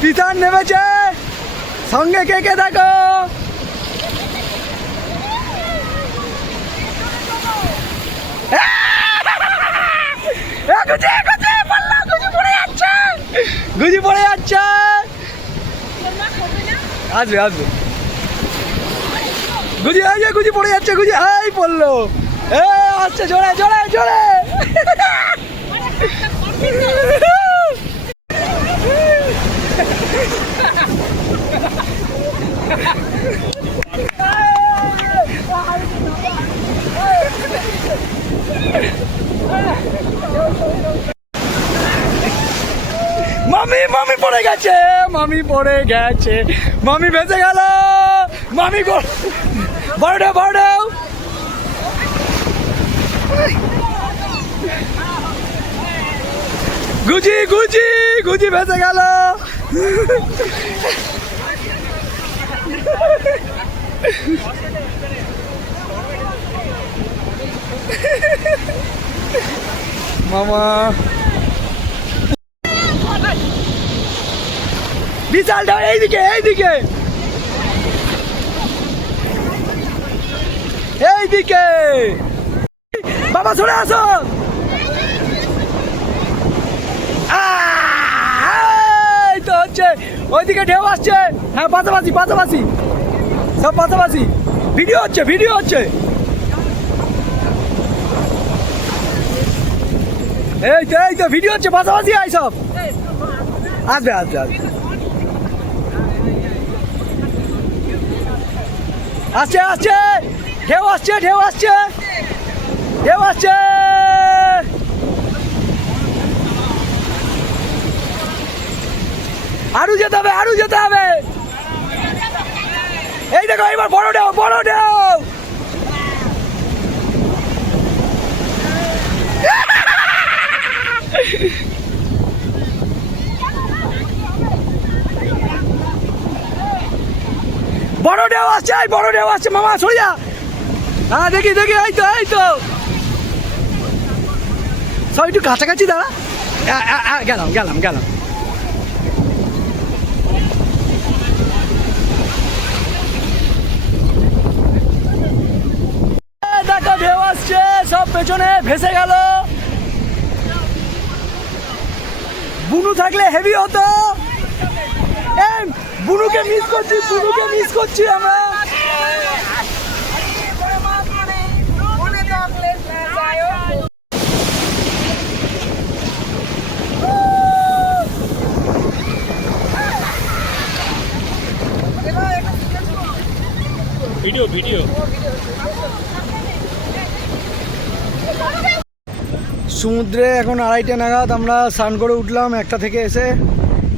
পিছান নেমেছে, সঙ্গে কে কে দেখো। গুজি পড়ে যাচ্ছে, আসবে আসবে। গুজি গুজি পড়ে যাচ্ছে, গুজি এই পড়লো, আসছে জোরে জোরে জোরে। মামি মামি পড়ে গেছে, মামি পড়ে গেছে, মামি বেঁচে গেল, মামি বড় বড়। গুজি গুজি গুজি বেঁচে গেল। মামা বিশালটা এইদিকে এইদিকে এইদিকে, বাবা চলে আসো। এই তো হচ্ছে, ওইদিকে ঢেউ আসছে। হ্যাঁ পাশাপাশি পাশাপাশি, সব পাশাপাশি। ভিডিও হচ্ছে ভিডিও হচ্ছে। এই তো ভিডিও হচ্ছে, পাশাপাশি আই সব। আসবে আসবে আসবে, আসছে আসছে, ঢেউ আসছে ঢেউ আসছে ঢেউ আসছে। আরো যেতে হবে আরো যেতে হবে। এই দেখো এবার বড় ঢেউ বড় ঢেউ। বড় ঢেউ আসছে, বড় ঢেউ আসছে, মামা সরে যা। হ্যাঁ দেখি দেখি, এই তো এই তো, সব একটু কাছাকাছি দাঁড়া। গেলাম গেলাম গেলাম। দেখো ঢেউ আসছে, সব পেছনে ভেসে গেল। বুনু থাকলে হেভি হতো। বুনুকে মিস করছি, বুনুকে মিস করছি আমরা। Video video. সমুদ্রে এখন 2:30 নাগাদ আমরা স্নান করে উঠলাম একটা থেকে এসে।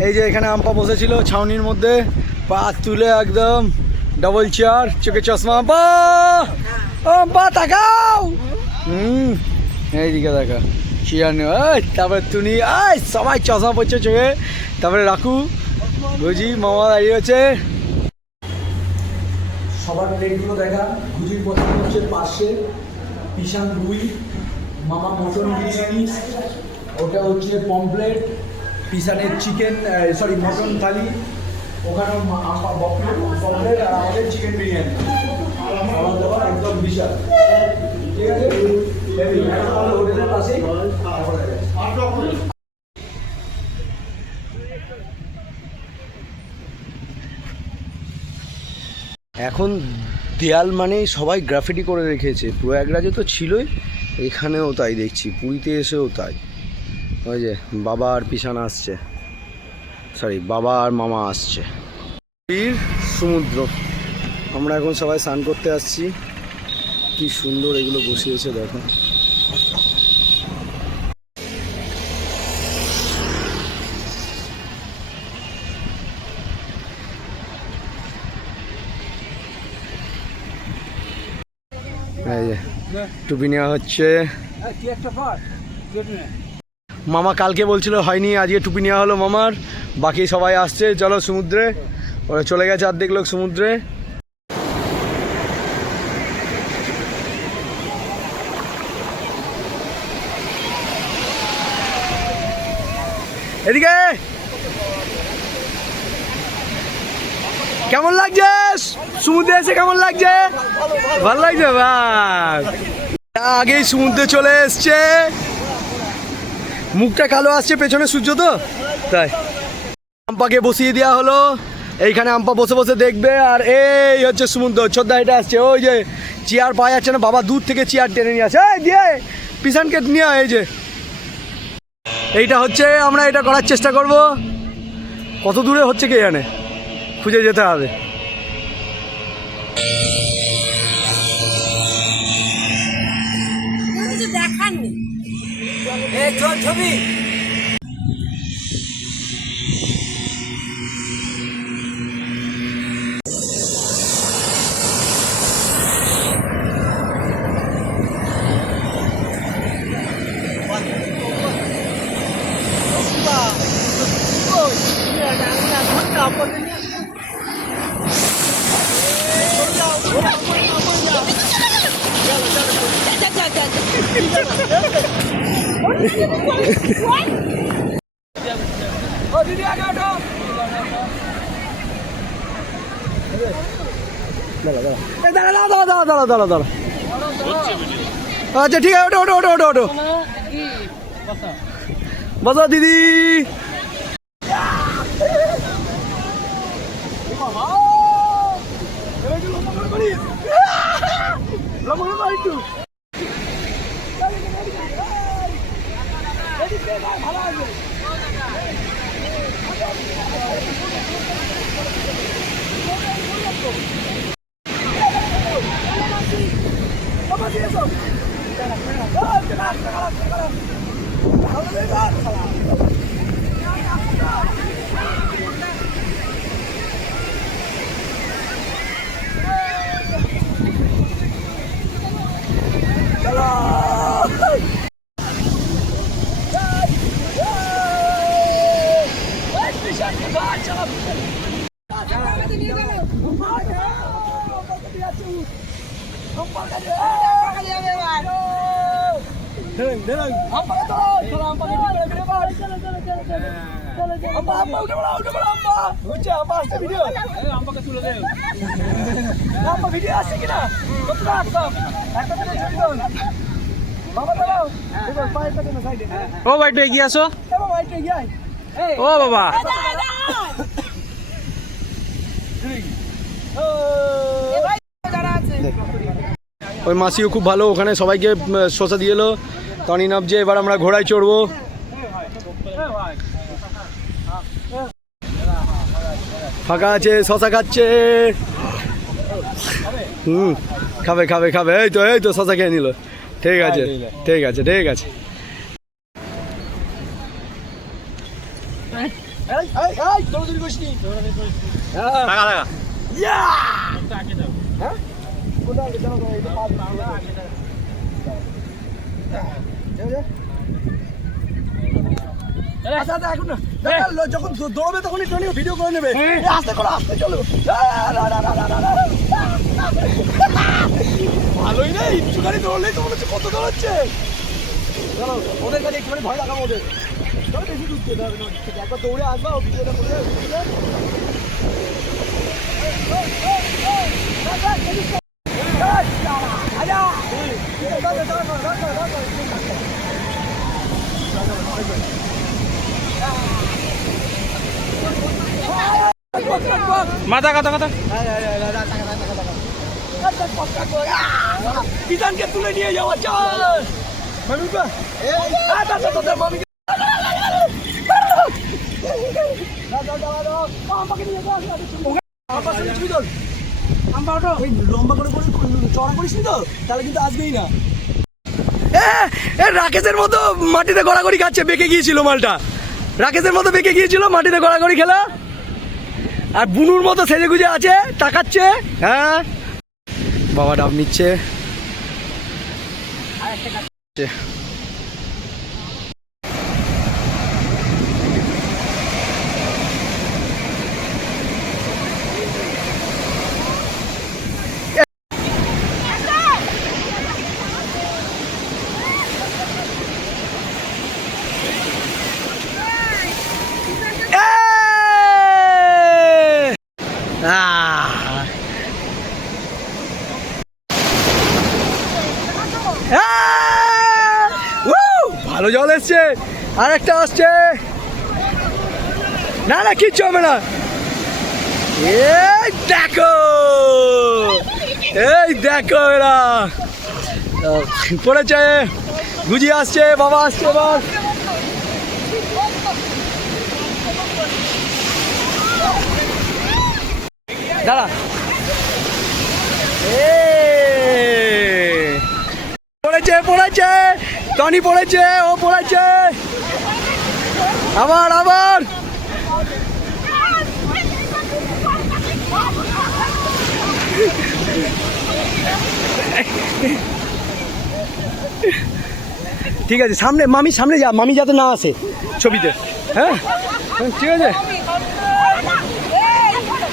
এই যে এখানে আম্পা বসেছিল ছাউনির মধ্যে, পা তুলে একদম ডবল চেয়ার, চোখে চশমা। আম্পা ও আম্পা তাকাও। এইদিকে দেখা চেয়ার নেই। তারপরে তুমি সবাই চশমা পড়ছে চোখে। তারপরে রাখু, গুজি, মামা দাঁড়িয়ে আছে। সবার প্লেটগুলো দেখা। গুজির প্রথম হচ্ছে পাশে পিসান রুই, মামা মটন বিরিয়ানি, ওটা হচ্ছে পমপ্লেট, পিসানের চিকেন সরি মটন থালি, ওখানে পমপ্লেট আর আমাদের চিকেন বিরিয়ানি। খাবার দাবার একদম বিশাল, ঠিক আছে। হোটেলের পাশেই। এখন দেয়াল মানেই সবাই গ্রাফিটি করে রেখেছে। প্রয়াগরাজে তো ছিলই, এখানেও তাই দেখছি, পুরীতে এসেও তাই। ওই যে বাবা আর পিছান আসছে, সরি বাবা আর মামা আসছে। পুরীর সমুদ্র, আমরা এখন সবাই স্নান করতে আসছি। কি সুন্দর এগুলো বসিয়েছে দেখো। এই যে টুপি নেওয়া হচ্ছে। মামা কালকে বলছিল হয়নি, আজকে টুপি নেওয়া হলো মামার। বাকি সবাই আসছে, চলো সমুদ্রে। ওরা চলে গেছে অর্ধেক লোক সমুদ্রে। এদিকে কেমন লাগছে সমুদ্রে এসে? কেমন লাগছে? ভালো লাগছে ভাই। আগেই সমুদ্রে চলে এসছে, মুখটা কালো আসছে, পেছনে সূর্য তো তাই। আম্পাকে বসিয়ে দেওয়া হলো এইখানে, আম্পা বসে বসে দেখবে। আর এই হচ্ছে সমুদ্র, ছোদ্দা এটা আসছে, ওই যে চেয়ার পাওয়া যাচ্ছে না, বাবা দূর থেকে চেয়ার টেনে নিয়ে আসে, এই দিয়ে পিছনকে নিয়ে। এই যে এইটা হচ্ছে, আমরা এটা করার চেষ্টা করব, কত দূরে হচ্ছে কে জানে, খুঁজে যেতে হবে। ছবি দাঁড়া। আচ্ছা ঠিক আছে, ওটো ওটো ওটো ওটো ওটো বসো দিদি। ও ভাই একটু এগিয়ে আসো। ও বাবা ওই মাসিও খুব ভালো, ওখানে সবাইকে শসা দিয়ে এলো। টনি নামছে, এবার আমরা ঘোড়ায় চড়বো। ফাঁকা আছে, শসা খাচ্ছে। খাবে খাবে খাবে, এই তো শসা খেয়ে নিল। ঠিক আছে ঠিক আছে ঠিক আছে। যখন দৌড়বে তখন ভিডিও করে নেবে, আস্তে করো, আস্তে চলো। ভালোই নেই, একটু গাড়ি দৌড়লেই তো মনে হচ্ছে কত দৌড়াচ্ছে। চলো ওদের কাছে একটুখানি ভয় লাগাবো ওদের, চলো বেশি দূর যেতে হবে না, একবার দৌড়ে আসবা ও ভিডিওটা করে। মাথা কথা কথা কিষানকে তুলে নিয়ে যাওয়া, চল লম্বা করে চড়া করিস তো, তাহলে কিন্তু আসবেই না। রাকেশের মতো মাটিতে গড়াগড়ি খাচ্ছে, বেঁকে গিয়েছিল মালটা, রাকেশের মতো বেঁকে গিয়েছিল, মাটিতে গড়াগড়ি খেলা। আর বুনুর মতো সেজে গুজে আছে, তাকাচ্ছে। হ্যাঁ বাবা ডাব নিচ্ছে। ভালো জল এসছে, আর একটা আসছে। না না কিচ্ছু হবে না। এই দেখো, এই দেখো এরা পড়েছে, গুজি আসছে, বাবা আসছে এবার। দাঁড়া, পড়েছে পড়েছে, টনি পড়েছে, ও পড়েছে, আবার আবার। ঠিক আছে, সামনে মামি, সামনে যা, মামি যাতে না আসে ছবিতে। হ্যাঁ ঠিক আছে।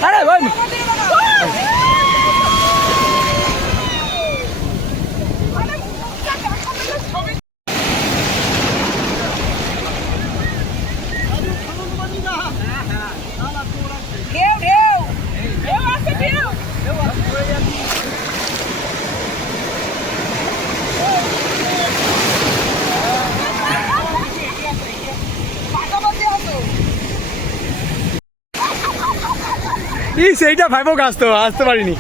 আরে ভাই সেইটা ভাইবো আসতে পারিনি।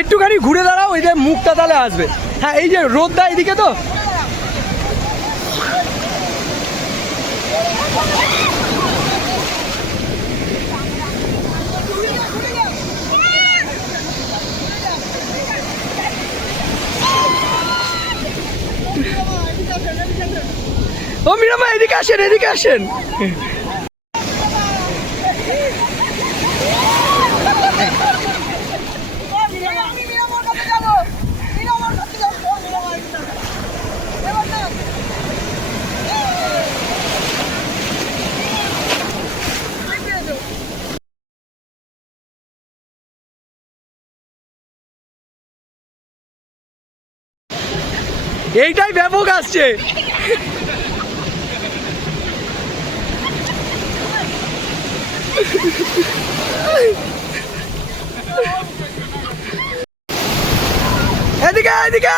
একটুখানি ঘুরে দাঁড়াও, ওই যে মুখটা তাহলে আসবে। হ্যাঁ এই যে রোদটা এদিকে তো। ও মিরামা এদিকে আসেন, এদিকে আসেন। এইটাই ব্যাপক আসছে। এদিকে এদিকে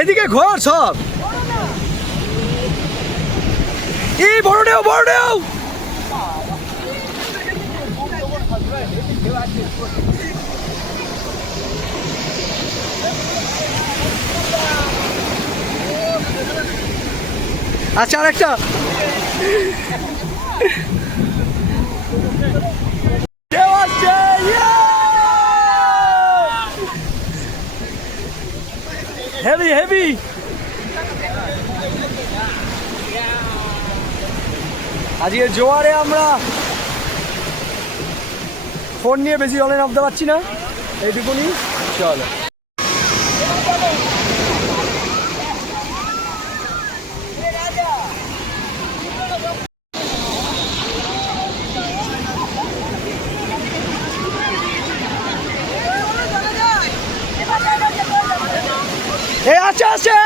এদিকে ঘর সব। এই বড় ঢেউ, বড় ঢেউ। আচ্ছা আরেকটা। কেউ আসছে, হেভি হেভি। আজকে জোয়ারে আমরা ফোন নিয়ে বেশি জলে নামতে পারছি না, এইটুকুনি। চলো এই আছে আছে।